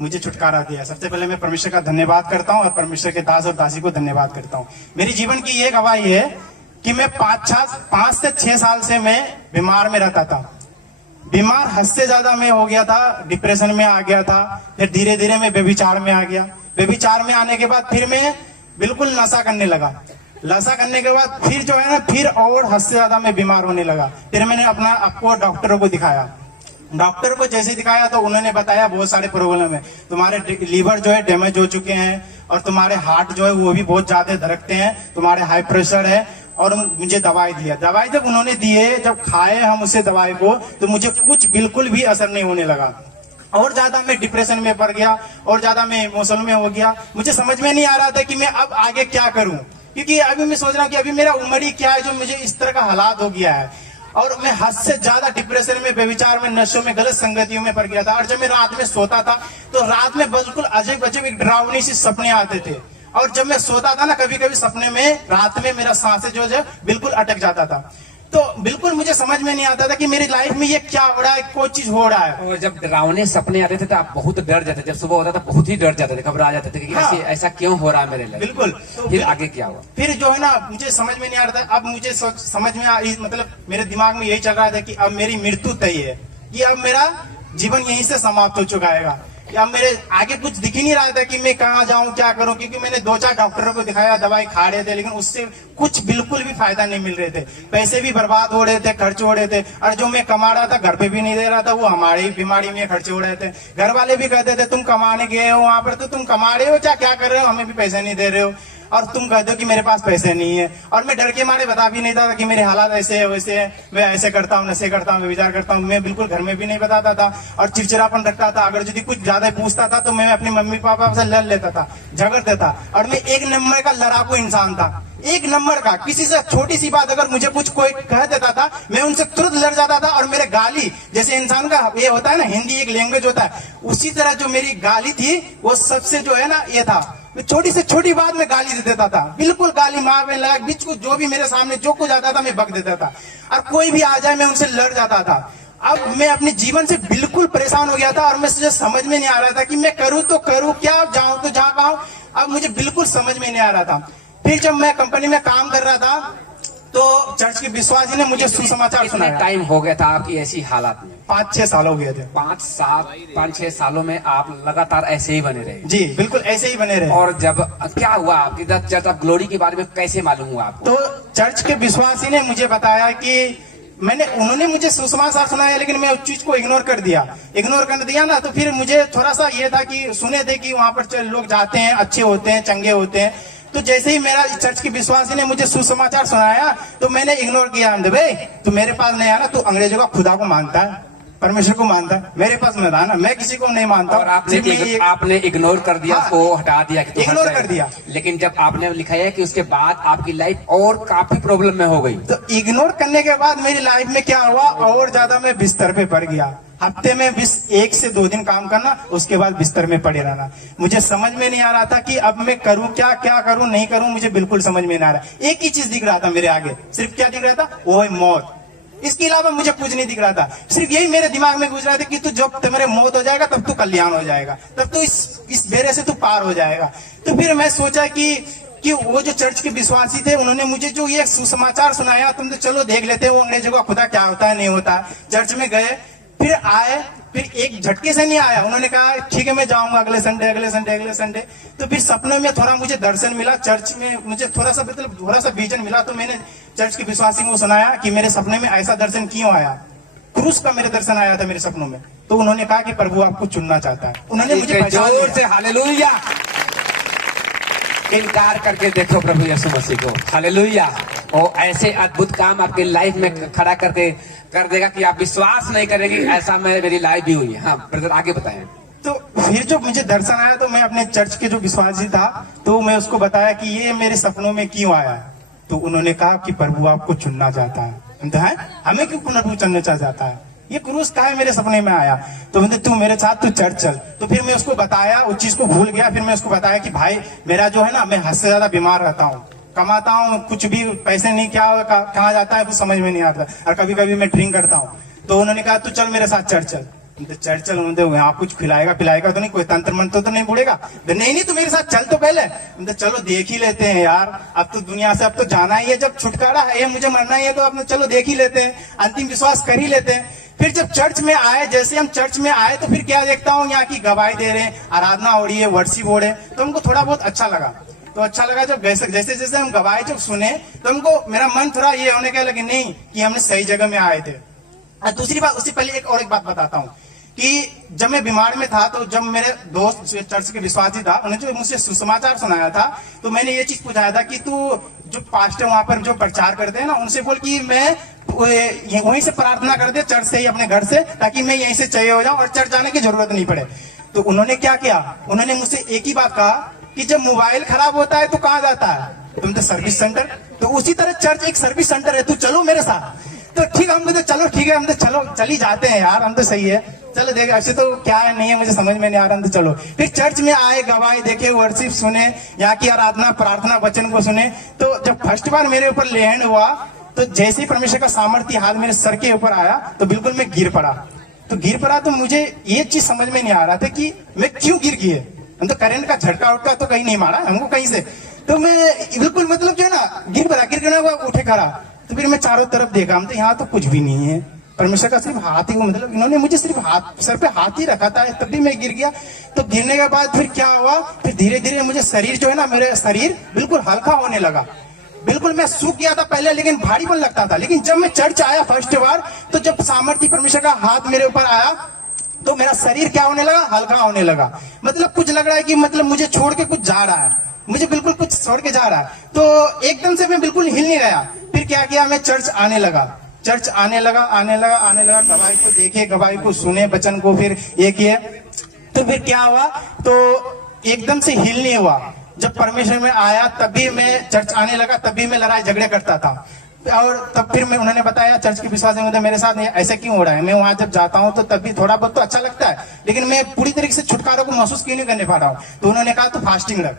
मुझे छुटकारा दिया। सबसे पहले मैं परमेश्वर का धन्यवाद करता हूँ और परमेश्वर के दास और दासी को धन्यवाद करता हूँ। मेरी जीवन की ये गवाही है कि मैं 5 से 6 साल से मैं बीमार में रहता था। बीमार हद से ज्यादा मैं हो गया था, डिप्रेशन में आ गया था। फिर धीरे धीरे मैं व्यभिचार में आ गया। व्यभिचार में आने के बाद फिर मैं बिल्कुल नशा करने लगा। नशा करने के बाद फिर जो है ना, फिर और हद से ज्यादा मैं बीमार होने लगा। फिर मैंने आपको डॉक्टरों को दिखाया। डॉक्टर को जैसे दिखाया तो उन्होंने बताया बहुत सारे प्रॉब्लम है, तुम्हारे लीवर जो है डैमेज हो चुके हैं और तुम्हारे हार्ट जो है वो भी बहुत ज्यादा धड़कते हैं, तुम्हारे हाई प्रेशर है। और मुझे दवाई दिया। दवाई जब उन्होंने दिए, जब खाए हम उसे दवाई को, तो मुझे कुछ बिल्कुल भी असर नहीं होने लगा। और ज्यादा मैं डिप्रेशन में पड़ गया और ज्यादा मैं इमोशनल में हो गया। मुझे समझ में नहीं आ रहा था कि मैं अब आगे क्या करूं, क्योंकि अभी मैं सोच रहा हूं कि अभी मेरा उम्र ही क्या है जो मुझे इस तरह का हालात हो गया है। और मैं हद से ज्यादा डिप्रेशन में, व्यभिचार में, नशों में, गलत संगतियों में पड़ गया था। और जब मैं रात में सोता था तो रात में बिल्कुल अजीब अजीब एक डरावनी सी सपने आते थे। और जब मैं सोता था ना, कभी कभी सपने में रात में मेरा सांसें जो है बिल्कुल अटक जाता था। तो बिल्कुल मुझे समझ में नहीं आता था कि मेरी लाइफ में ये क्या हो रहा है, कोई चीज हो रहा है। और जब डरावने सपने आते थे तो आप बहुत डर जाते थे। जब सुबह होता था बहुत ही डर जाते थे, घबरा जाते थे कि हाँ। ऐसा क्यों हो रहा है मेरे लिए। बिल्कुल। तो फिर आगे क्या हुआ? फिर जो है ना, मुझे समझ में नहीं आ रहा था। अब मुझे समझ में मतलब मेरे दिमाग में यही चल रहा था कि अब मेरी मृत्यु तय है, कि अब मेरा जीवन यहीं से समाप्त हो चुका है। अब मेरे आगे कुछ दिख ही नहीं रहा था कि मैं कहाँ जाऊं, क्या करूं, क्योंकि मैंने 2-4 डॉक्टरों को दिखाया, दवाई खा रहे थे, लेकिन उससे कुछ बिल्कुल भी फायदा नहीं मिल रहे थे। पैसे भी बर्बाद हो रहे थे, खर्च हो रहे थे। और जो मैं कमा रहा था घर पे भी नहीं दे रहा था, वो हमारी बीमारी में खर्च हो रहे थे। घर वाले भी कहते थे तुम कमाने गए हो वहां पर, तो तुम कमा रहे हो क्या कर रहे हो, हमें भी पैसे नहीं दे रहे हो। और तुम कहते हो कि मेरे पास पैसे नहीं है। और मैं डर के मारे बता भी नहीं था कि मेरे हालात ऐसे है वैसे है, मैं ऐसे करता हूँ, नशे करता हूँ, विचार करता हूँ। मैं बिल्कुल घर में भी नहीं बताता था और चिड़चिड़ापन रखता था। अगर यदि कुछ ज्यादा पूछता था तो मैं अपने मम्मी पापा से लड़ लेता था, झगड़ता था। और मैं एक नंबर का लड़ाकू इंसान था, एक नंबर का। किसी से छोटी सी बात अगर मुझे कुछ कोई कह देता था, मैं उनसे तुरंत लड़ जाता था। और मेरे गाली, जैसे इंसान का ये होता है ना, हिंदी एक लैंग्वेज होता है, उसी तरह जो मेरी गाली थी वो सबसे जो है ना ये था। मैं छोटी से छोटी बात में गाली दे देता था, बिल्कुल गाली मार में लगा, बीच को जो भी मेरे सामने जो कुछ आता था मैं बक देता था। और कोई भी आ जाए मैं उनसे लड़ जाता था। अब मैं अपने जीवन से बिल्कुल परेशान हो गया था और मुझे समझ में नहीं आ रहा था कि मैं करूं तो करूं क्या, जाऊं तो जा पाऊं। अब मुझे बिल्कुल समझ में नहीं आ रहा था। फिर जब मैं कंपनी में काम कर रहा था तो चर्च के विश्वासी ने मुझे सुसमाचार सुनाया। टाइम हो गया था आपकी ऐसी हालात में? 5-6 साल हो गए थे। 5-6 सालों में आप लगातार ऐसे ही बने रहे? जी बिल्कुल ऐसे ही बने रहे। और जब क्या हुआ आपकी चर्च ऑफ ग्लोरी के बारे में कैसे मालूम हुआ आपको? तो चर्च के विश्वासी ने मुझे बताया कि उन्होंने मुझे सुसमाचार सुनाया, लेकिन मैं उस चीज को इग्नोर कर दिया ना। तो फिर मुझे थोड़ा सा ये था कि सुने थे कि वहां पर लोग जाते हैं, अच्छे होते हैं, चंगे होते हैं। तो जैसे ही मेरा चर्च के विश्वासी ने मुझे सुसमाचार सुनाया तो मैंने इग्नोर किया। भाई तू मेरे पास नहीं आना, तू अंग्रेजों का खुदा को मानता है, परमेश्वर को मानता है, मेरे पास मत आना, मैं किसी को नहीं मानता। और आपने इग्नोर कर दिया, उसको हटा दिया, इग्नोर कर दिया। लेकिन जब आपने लिखा है कि उसके बाद आपकी लाइफ और काफी प्रॉब्लम में हो गई, तो इग्नोर करने के बाद मेरी लाइफ में क्या हुआ, और ज्यादा मैं बिस्तर पे पड़ गया। हफ्ते में 1 से 2 दिन काम करना, उसके बाद बिस्तर में पड़े रहना। मुझे समझ में नहीं आ रहा था कि अब मैं करूं क्या करूं, नहीं करूं, मुझे बिल्कुल समझ में नहीं आ रहा। एक ही चीज दिख रहा था मेरे आगे, सिर्फ क्या दिख रहा था, वो है मौत। इसके अलावा मुझे कुछ नहीं दिख रहा था। सिर्फ यही मेरे दिमाग में गुजरा था कि तू जब तुम्हारे मौत हो जाएगा तब तू कल्याण हो जाएगा, तब तू इस बेरे से तू पार हो जाएगा। तो फिर मैं सोचा कि वो जो चर्च के विश्वासी थे उन्होंने मुझे जो ये सुसमाचार सुनाया, तुम तो चलो देख लेते हैं वो अंग्रेजों का खुदा क्या होता है, नहीं होता। चर्च में गए, फिर आए, फिर एक झटके से नहीं आया। उन्होंने कहा ठीक है मैं जाऊंगा अगले संडे। तो फिर सपने में थोड़ा मुझे दर्शन मिला, चर्च में मुझे थोड़ा सा विजन मिला। तो मैंने चर्च के विश्वासी को सुनाया कि मेरे सपने में ऐसा दर्शन क्यों आया, क्रूस का मेरे दर्शन आया था मेरे सपनों में। तो उन्होंने कहा कि प्रभु आपको चुनना चाहता है। उन्होंने मुझे जोर से हालेलुया इनकार करके देखो प्रभु यीशु मसीह को, हालेलुया। और ऐसे अद्भुत काम आपकी लाइफ में खड़ा करके कर देगा कि आप विश्वास नहीं करेंगे। ऐसा मेरी लाइफ भी हुई है। हाँ ब्रदर आगे बताएं। तो फिर जो मुझे दर्शन आया तो मैं अपने चर्च के जो विश्वासी था तो मैं उसको बताया कि ये मेरे सपनों में क्यों आया। तो उन्होंने कहा कि प्रभु आपको चुनना चाहता है। हमें क्यों प्रभु चुनना चाहता है, ये क्रूस का है मेरे सपने में आया। तो मैंने तू मेरे साथ तू चर्च चल। तो फिर मैं उसको बताया, उस चीज को भूल गया। फिर मैं उसको बताया कि भाई मेरा जो है ना, मैं हद से ज्यादा बीमार रहता हूँ, कमाता हूँ कुछ भी, पैसे नहीं कहाँ जाता है कुछ समझ में नहीं आता, और कभी कभी मैं ड्रिंक करता हूँ। तो उन्होंने कहा तू चल मेरे साथ चर्च चल। तो चल चल यहाँ कुछ खिलाएगा पिलाएगा तो नहीं, कोई तंत्र मंत्र तो नहीं बोलेगा? नहीं तू मेरे साथ चल तो पहले। तो चलो देख ही लेते हैं यार, अब तो दुनिया से अब तो जाना ही है, जब छुटकारा है मुझे मरना ही है तो अब चलो देख ही लेते हैं, अंतिम विश्वास कर ही लेते हैं। फिर जब चर्च में आए, जैसे हम चर्च में आए तो फिर क्या देखता हूँ, यहाँ की गवाही दे रहे हैं, आराधना हो रही है, वर्शिप हो रहे हैं, तो हमको थोड़ा बहुत अच्छा लगा। तो अच्छा लगा जब जैसे जैसे हम गवाही जब सुने तो हमको मेरा मन थोड़ा ये होने का लगे नहीं कि हमने सही जगह में आए थे। और दूसरी बात, उससे पहले एक बात बताता हूँ कि जब मैं बीमार में था तो जब मेरे दोस्त चर्च के विश्वासी था, उन्होंने जो मुझसे सुसमाचार सुनाया था, तो मैंने ये चीज पूछा था कि तू जो पास्टर वहां पर जो प्रचार करते हैं ना, उनसे बोल कि मैं वहीं से प्रार्थना कर दे, चर्च से ही, अपने घर से, ताकि मैं यहीं से चाहिए हो जाऊं और चर्च जाने की जरूरत नहीं पड़े। तो उन्होंने क्या किया, उन्होंने मुझसे एक ही बात कहा कि जब मोबाइल खराब होता है तो कहाँ जाता है, तुम तो सर्विस सेंटर। तो उसी तरह चर्च एक सर्विस सेंटर है, तू चलो मेरे साथ। तो ठीक, हम तो चलो ठीक है, हम तो चलो चली जाते हैं यार, हम तो सही है, चलो देख ऐसे तो क्या है नहीं है मुझे समझ में नहीं आ रहा, हम तो चलो। फिर चर्च में आए, गवाही देखे, वर्शिप सुने, यहाँ की आराधना प्रार्थना वचन को सुने। तो जब फर्स्ट बार मेरे ऊपर लैंड हुआ तो जैसे ही परमेश्वर का सामर्थ्य हाथ मेरे सर के ऊपर आया तो बिल्कुल मैं गिर पड़ा। तो गिर पड़ा तो मुझे ये चीज समझ में नहीं आ रहा था कि मैं क्यों गिर गई है। हम तो करंट का झटका उटका तो कहीं नहीं मारा हमको कहीं से, तो मैं बिल्कुल मतलब जो है ना गिर पड़ा, गिर गया उठे खड़ा। तो फिर मैं चारों तरफ देखा, हम तो यहाँ तो कुछ भी नहीं है, परमेश्वर का सिर्फ हाथ ही, वो मतलब इन्होंने मुझे सिर्फ हाथ, सर पे हाथ ही रखा था, तब भी मैं गिर गया। तो गिरने के बाद फिर क्या हुआ, फिर धीरे धीरे मुझे शरीर जो है ना, मेरे शरीर बिल्कुल हल्का होने लगा। बिल्कुल मैं सूख गया था पहले, लेकिन भारीपन लगता था। लेकिन जब मैं चर्च आया फर्स्ट बार, तो जब सामर्थ्य परमेश्वर का हाथ मेरे ऊपर आया तो मेरा शरीर क्या होने लगा, हल्का होने लगा। मतलब कुछ लग रहा है कि मतलब मुझे छोड़ के कुछ जा रहा है, मुझे बिल्कुल कुछ छोड़ के जा रहा है। तो एकदम से मैं बिल्कुल हिल नहीं गया। फिर क्या किया, मैं चर्च आने लगा, चर्च आने लगा, गवाही को देखे, गवाही को सुने, वचन को फिर ये किए। तो फिर क्या हुआ, तो एकदम से हिल नहीं हुआ। जब परमेश्वर में आया तभी मैं चर्च आने लगा, तभी मैं लड़ाई झगड़े करता था। और तब फिर मैं, उन्होंने बताया चर्च के विश्वास मेरे साथ ऐसा क्यों हो रहा है। मैं वहां जब जाता हूँ तो तभी थोड़ा बहुत तो अच्छा लगता है, लेकिन मैं पूरी तरीके से छुटकारा को महसूस क्यों नहीं करने पा रहा हूँ। तो उन्होंने कहा तो फास्टिंग रख,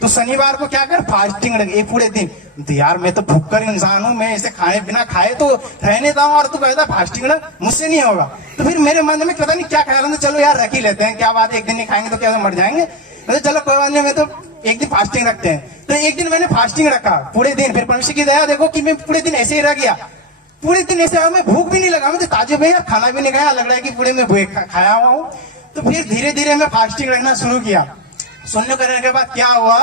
तो शनिवार को क्या कर, फास्टिंग रख एक पूरे दिन। तो यार मैं तो भूखकर इंसान हूँ, मैं इसे खाए बिना खाए तो रह नहीं पाऊँ, और तू कहता फास्टिंग रख, मुझसे नहीं होगा। तो फिर मेरे मन में पता नहीं क्या ख्याल, चलो यार रख ही लेते हैं, क्या बात है, एक दिन नहीं खाएंगे तो क्या मर जाएंगे। तो चलो कोई बात नहीं, मैं तो एक दिन फास्टिंग रखते हैं। तो एक दिन मैंने फास्टिंग रखा पूरे दिन। फिर परमेश्वर की दया देखो कि मैं पूरे दिन ऐसे ही रह गया, पूरे दिन ऐसे मैं भूख भी नहीं लगा, मैं तो ताजे भैया खाना भी नहीं खाया, लग रहा है कि पूरे में खाया हुआ हूँ। तो फिर धीरे धीरे मैं फास्टिंग रखना शुरू किया। सुनने करने के बाद क्या हुआ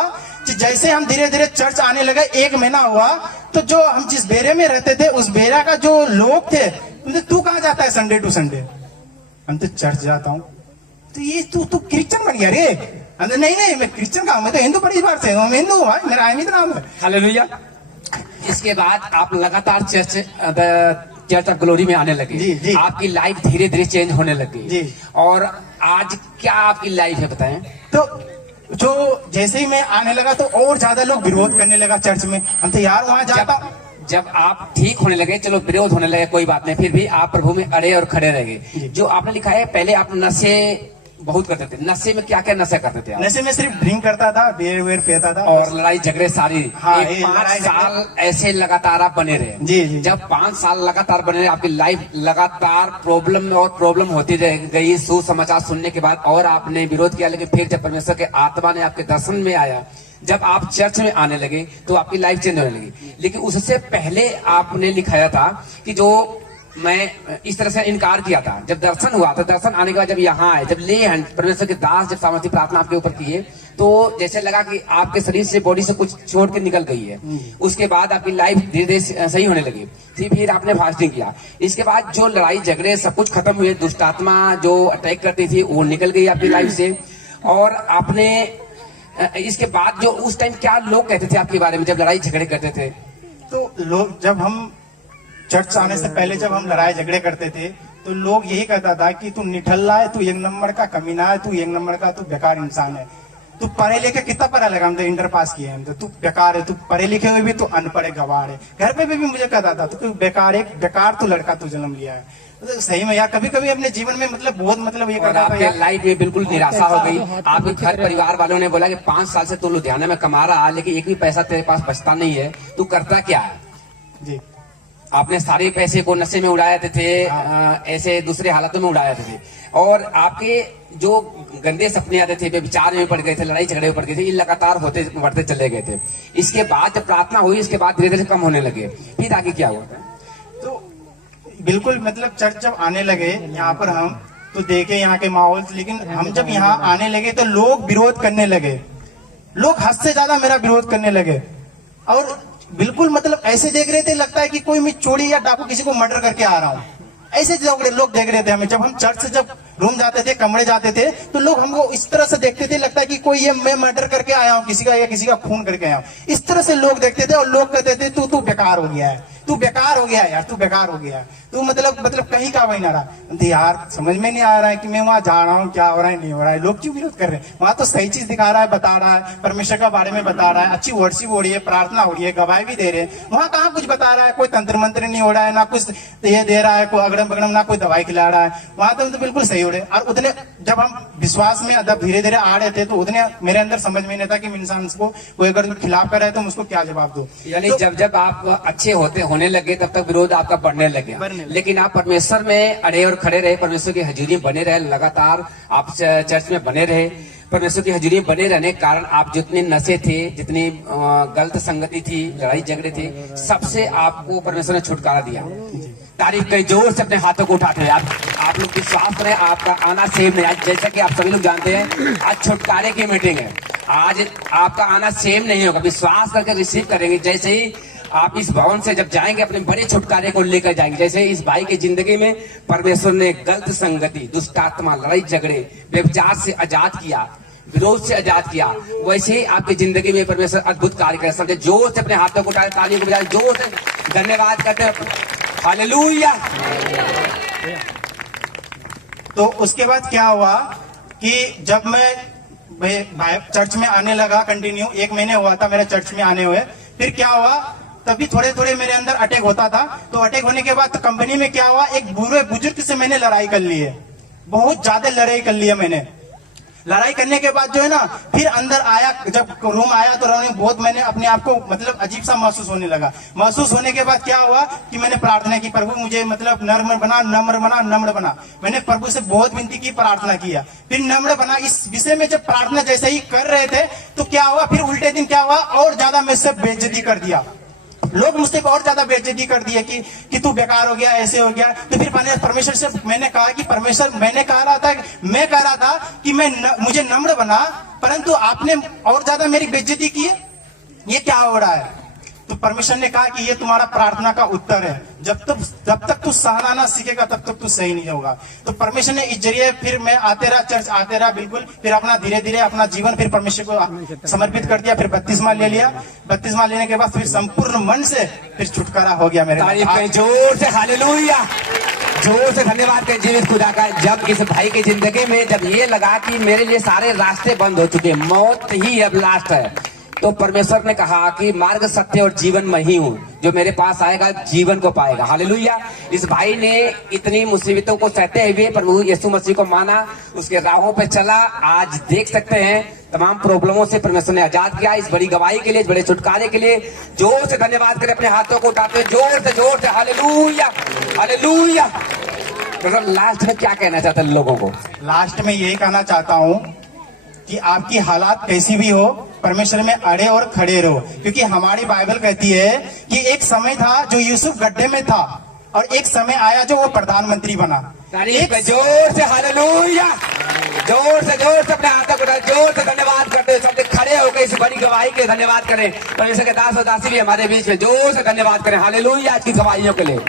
कि जैसे हम धीरे धीरे चर्च आने लगे, 1 महीना हुआ, तो जो हम जिस बेरे में रहते थे उस बेरा का जो लोग थे, तू कहाँ जाता है संडे टू संडे, हम तो चर्च जाता हूँ। तो ये तू क्रिश्चियन बन गया रे। नहीं मैं क्रिश्चियन का, मैं तो हिंदू परिवार से हूँ, मैं हिंदू हूँ, मेरा अहमित नाम है। हालेलुया। इसके बाद आप लगातार चर्च ऑफ ग्लोरी में आने लगे। जी, जी। आपकी लाइफ धीरे धीरे चेंज होने लगी जी। और आज क्या आपकी लाइफ है बताएं। तो जो जैसे ही मैं आने लगा तो और ज्यादा लोग विरोध करने लगा चर्च में। हम तो यार वहां जाता, जब आप ठीक होने लगे, चलो विरोध होने लगे कोई बात नहीं, फिर भी आप प्रभु में अड़े और खड़े रह गए। जो आपने लिखा है, पहले आप नशे बहुत करते थे। नशे में क्या क्या नशा करते थे आप? नशे में सिर्फ ड्रिंक करता था, बियर वेयर पीता था, और लड़ाई झगड़े सारी। हाँ, 5 साल ऐसे लगातार आप बने रहे। जी। जब 5 साल लगातार बने रहे, आपकी लाइफ लगातार प्रॉब्लम में और प्रॉब्लम होती रह गई सुसमाचार सुनने के बाद, और आपने विरोध किया। लेकिन फिर जब परमेश्वर के आत्मा ने आपके दर्शन में आया, जब आप चर्च में आने लगे, तो आपकी लाइफ चेंज होने लगी। लेकिन उससे पहले आपने लिखाया था कि जो मैं इस तरह से इनकार किया था, जब दर्शन हुआ तो दर्शन आने के बाद जब यहाँ आए, जब ले हैंड परमेश्वर के दास जब सामर्थ्य प्रार्थना आपके ऊपर किए, तो जैसे लगा कि आपके शरीर से, बॉडी से कुछ छोड़ के निकल गई है। उसके बाद आपकी लाइफ धीरे धीरे सही होने लगी। फिर आपने फास्टिंग किया। इसके बाद जो लड़ाई झगड़े सब कुछ खत्म हुए, दुष्ट आत्मा जो अटैक करती थी वो निकल गई आपकी लाइफ से। और आपने इसके बाद जो उस टाइम क्या लोग कहते थे आपके बारे में जब लड़ाई झगड़े करते थे? तो लोग, जब हम चर्च आने से पहले जब हम लड़ाई झगड़े करते थे तो लोग यही कहता था कि तू निठल्ला है, तू 1 नंबर का कमीना है, तू 1 नंबर का, तू बेकार इंसान है, तू पढ़े लिखे कितना पढ़ा लगा, हम तो इंटर पास किए हैं, तो तू बेकार है, तू पढ़े लिखे हुए भी तू अनपढ़ गवार है। घर पे भी मुझे कहता था तू बेकार, एक बेकार तू लड़का तू जन्म लिया है। तो सही में यार कभी कभी अपने जीवन में मतलब बहुत मतलब ये करता था यार। लाइफ में बिल्कुल निराशा हो गई। आपके घर परिवार वालों ने बोला कि 5 साल से तू लुधियाना में कमा रहा, लेकिन एक भी पैसा तेरे पास बचता नहीं है, तू करता क्या है? जी, आपने सारे पैसे को नशे में उड़ा देते थे, ऐसे दूसरे हालातों में उड़ा देते थे, और आपके जो गंदे सपने आते थे, विचार में पड़ गए थे, लड़ाई झगड़े में पड़ गए थे, ये लगातार होते बढ़ते चले गए थे। इसके बाद जब प्रार्थना हुई, इसके बाद धीरे धीरे कम होने लगे, फिर आगे क्या हुआ था? तो बिल्कुल मतलब चर्च जब आने लगे यहाँ पर हम तो देखे यहाँ के माहौल, लेकिन हम जब यहाँ आने लगे तो लोग विरोध करने लगे, लोग हद से ज्यादा मेरा विरोध करने लगे, और बिल्कुल मतलब ऐसे देख रहे थे लगता है कि कोई मैं चोरी या डाकू किसी को मर्डर करके आ रहा हूँ, ऐसे लोग देख रहे थे हमें। जब हम चर्च से जब रूम जाते थे, कमरे जाते थे, तो लोग हमको इस तरह से देखते थे, लगता है कि कोई ये मैं मर्डर करके आया हूँ किसी का, या किसी का खून करके आया हूँ, इस तरह से लोग देखते थे। और लोग कहते थे तू बेकार हो गया है, तू बेकार हो गया है यार, तू बेकार हो गया है, तू मतलब कहीं का वही ना रहा। यार समझ में नहीं आ रहा है कि मैं वहां जा रहा हूँ, क्या हो रहा है नहीं हो रहा है, लोग क्यों विरोध कर रहे हैं। वहां तो सही चीज दिखा रहा है, बता रहा है, परमेश्वर के बारे में बता रहा है, अच्छी वर्शिप हो रही है, प्रार्थना हो रही है, गवाही भी दे रहे हैं। वहां कहाँ कुछ बता रहा है, कोई तंत्र मंत्र नहीं हो रहा है, ना कुछ ये दे रहा है, कोई अगड़म बगड़म, ना कोई दवाई खिला रहा है। वहां तो बिल्कुल सही हो रहे। और उतने जब हम विश्वास में जब धीरे धीरे आ रहे थे, तो उतने मेरे अंदर समझ में नहीं था कि इंसान को कोई अगर खिलाफ कर रहा है तो उसको क्या जवाब दो। यानी जब आप अच्छे होने लगे, तब तक विरोध आपका बढ़ने लगे, लेकिन आप परमेश्वर में अड़े और खड़े रहे, परमेश्वर की हजूरी में बने रहे, लगातार आप चर्च में बने रहे। परमेश्वर की हजूरी में बने रहने के कारण आप जितने नशे थे, जितनी गलत संगति थी, लड़ाई झगड़े थे, सबसे आपको परमेश्वर ने छुटकारा दिया। तारीफ करें, जोर से अपने हाथों को उठाते हैं। आप लोग विश्वास करें, आपका आना सेम नहीं। आज जैसा कि आप सभी लोग जानते हैं, आज छुटकारे की मीटिंग है। आज आपका आना सेम नहीं होगा, विश्वास करके रिसीव करेंगे। जैसे ही आप इस भवन से जब जाएंगे, अपने बड़े छुटकारे को लेकर जाएंगे। जैसे इस भाई की जिंदगी में परमेश्वर ने गलत संगति, दुष्ट आत्मा, लड़ाई झगड़े, व्यभिचार से आजाद किया, विरोध से आजाद किया, वैसे ही आपकी जिंदगी में परमेश्वर अद्भुत कार्य करे। समझे, जोर से अपने हाथों को उठाए, तालियों को बजाए, जोर से धन्यवाद करते हैं। हालेलुया। तो उसके बाद क्या हुआ कि जब मैं चर्च में आने लगा, कंटिन्यू 1 महीने हुआ था मेरे चर्च में आने हुए। फिर क्या हुआ, तभी थोड़े थोड़े मेरे अंदर अटैक होता था। तो अटैक होने के बाद तो कंपनी में क्या हुआ, एक बूढ़े बुजुर्ग से मैंने लड़ाई कर ली है, बहुत ज्यादा लड़ाई कर ली है मैंने। लड़ाई करने के बाद जो है ना, फिर अंदर आया, जब रूम आया तो बहुत मैंने अपने आप को मतलब अजीब सा महसूस होने लगा। महसूस होने के बाद क्या हुआ कि मैंने प्रार्थना की, प्रभु मुझे मतलब नम्र बना। मैंने प्रभु से बहुत विनती की, प्रार्थना किया, फिर नम्र बना। इस विषय में जब प्रार्थना जैसे ही कर रहे थे तो क्या हुआ, फिर उल्टे दिन क्या हुआ, और ज्यादा मुझसे बेइज्जती कर दिया। लोग मुझसे और ज्यादा बेइज्जती कर दिया कि तू बेकार हो गया, ऐसे हो गया। तो फिर परमेश्वर से मैंने कहा कि परमेश्वर, मैं कह रहा था कि मुझे नम्र बना, परंतु आपने और ज्यादा मेरी बेइज्जती की है, ये क्या हो रहा है। तो परमेश्वर ने कहा कि ये तुम्हारा प्रार्थना का उत्तर है, जब तक तू सहना ना सीखेगा तब तक तू सही नहीं होगा। तो परमेश्वर ने इस जरिए फिर मैं आते रहा, चर्च आते रहा, बिल्कुल। फिर अपना धीरे धीरे अपना जीवन फिर परमेश्वर को समर्पित कर दिया। फिर बपतिस्मा ले लिया। बपतिस्मा लेने के बाद फिर संपूर्ण मन से फिर छुटकारा हो गया मेरे। जोर से हालेलुया, जोर से धन्यवाद करें जीवित खुदा का। जब इस भाई की जिंदगी में जब ये लगा कि मेरे लिए सारे रास्ते बंद हो चुके, मौत ही अब लास्ट है, तो परमेश्वर ने कहा कि मार्ग, सत्य और जीवन मैं ही हूँ, जो मेरे पास आएगा जीवन को पाएगा। हालेलुया। इस भाई ने इतनी मुसीबतों को सहते हुए प्रभु यीशु मसीह को माना, उसके राहों पे चला। आज देख सकते हैं तमाम प्रॉब्लमों से परमेश्वर ने आजाद किया। इस बड़ी गवाही के लिए, इस बड़े छुटकारे के लिए जोर से धन्यवाद करें, अपने हाथों को उठाते हुए जोर से हालेलुया, हालेलुया। तो लास्ट में क्या कहना चाहते हैं लोगों को? लास्ट में यही कहना चाहता हूँ कि आपकी हालात कैसी भी हो, परमेश्वर में अड़े और खड़े रहो। क्योंकि हमारी बाइबल कहती है कि एक समय था जो यूसुफ गड्ढे में था, और एक समय आया जो वो प्रधानमंत्री बना। जोर से हालेलुया, जोर से अपने हाथों को जोर से धन्यवाद करते हैं। सब खड़े होकर इस बड़ी गवाही के धन्यवाद करें। परमेश्वर के दास और दासी भी हमारे बीच में जोर से धन्यवाद करें। हालेलुया आज की गवाहियों के लिए।